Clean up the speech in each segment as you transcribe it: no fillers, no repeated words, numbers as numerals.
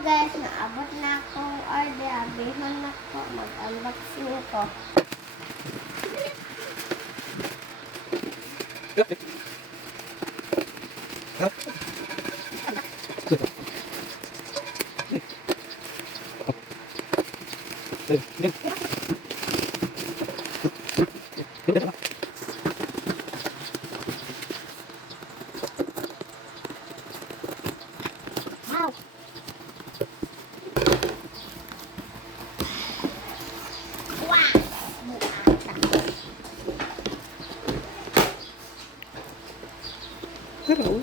Guys, naabot na akong order. Abihon na ko. Mag-unboxing ko. Wow! Hello.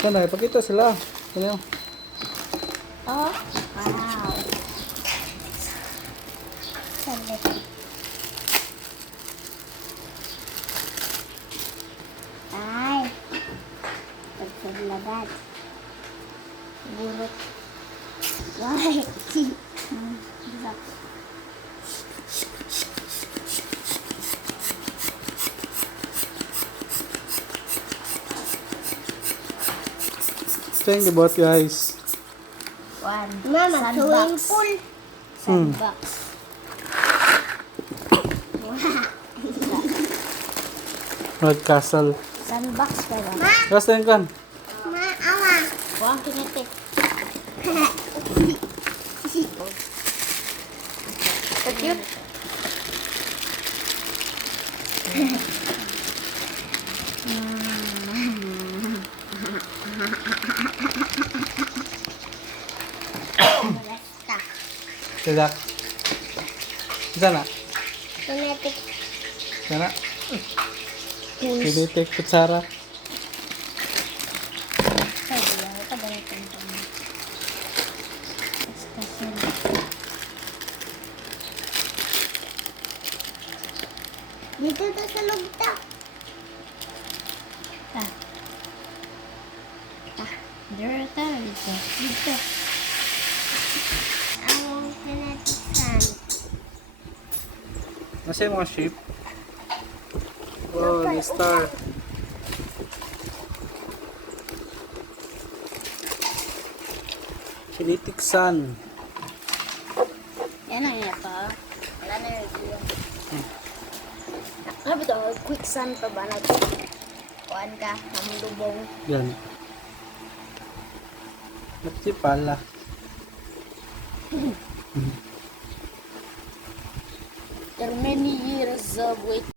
Sana, ipakita sila. Ano? Oh, wow. Salit. Ay. Pagsaglabad. Burot. Why? Thank you both guys. One. Mama, swimming pool. Sandbox. Red Castle. Sandbox pa ba? Ma! Basta yun kan. Ma, awa. Huwag kinitik. So cute. Basta. Tidak. Sana. Kinetic. Sana. Tools. Kinitik kutsara. Sabi lang, ito ba yung tentong? Station. Dito to sa lugta. Dito. Dito. Ang kinetic sand. Nasa yung mga sheep? Oh, the star. Kinetic sun. Yan ang ito. Wala na yung review. Ano ito? Quicksand pa ba na ito? Kuhaan ka, hamlubong. Yan. Napsi pala. After many years of waiting.